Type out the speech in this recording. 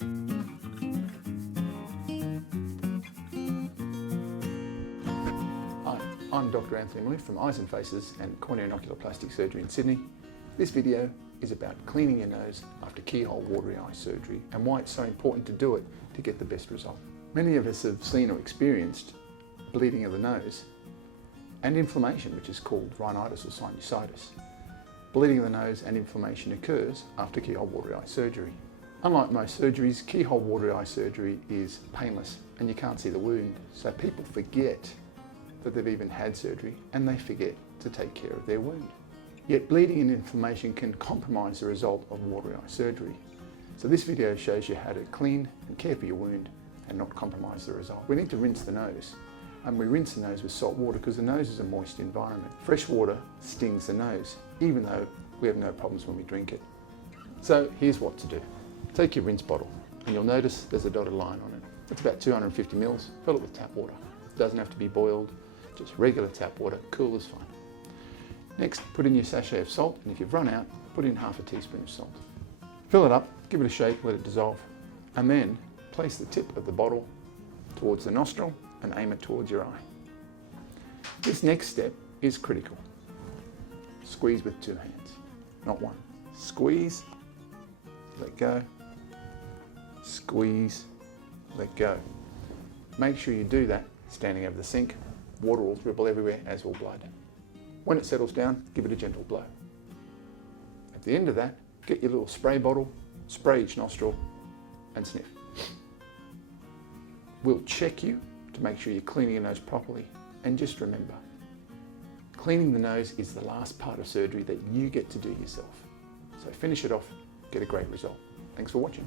Hi, I'm Dr Anthony Maloof from Eyes and Faces and Corneal and Oculoplastic Surgery in Sydney. This video is about cleaning your nose after keyhole watery eye surgery and why it's so important to do it to get the best result. Many of us have seen or experienced bleeding of the nose and inflammation, which is called rhinitis or sinusitis. Bleeding of the nose and inflammation occurs after keyhole watery eye surgery. Unlike most surgeries, keyhole watery eye surgery is painless and you can't see the wound, so people forget that they've even had surgery and they forget to take care of their wound. Yet bleeding and inflammation can compromise the result of watery eye surgery. So this video shows you how to clean and care for your wound and not compromise the result. We need to rinse the nose, and we rinse the nose with salt water because the nose is a moist environment. Fresh water stings the nose, even though we have no problems when we drink it. So here's what to do. Take your rinse bottle and you'll notice there's a dotted line on it. It's about 250 mils, fill it with tap water. It doesn't have to be boiled, just regular tap water, cool is fine. Next, put in your sachet of salt, and if you've run out, put in half a teaspoon of salt. Fill it up, give it a shake, let it dissolve, and then place the tip of the bottle towards the nostril and aim it towards your eye. This next step is critical. Squeeze with two hands, not one. Squeeze, let go, squeeze, let go. Make sure you do that standing over the sink. Water will dribble everywhere, as will blood. When it settles down, give it a gentle blow. At the end of that, get your little spray bottle, spray each nostril and sniff. We'll check you to make sure you're cleaning your nose properly, and just remember, cleaning the nose is the last part of surgery that you get to do yourself. So finish it off, get a great result. Thanks for watching.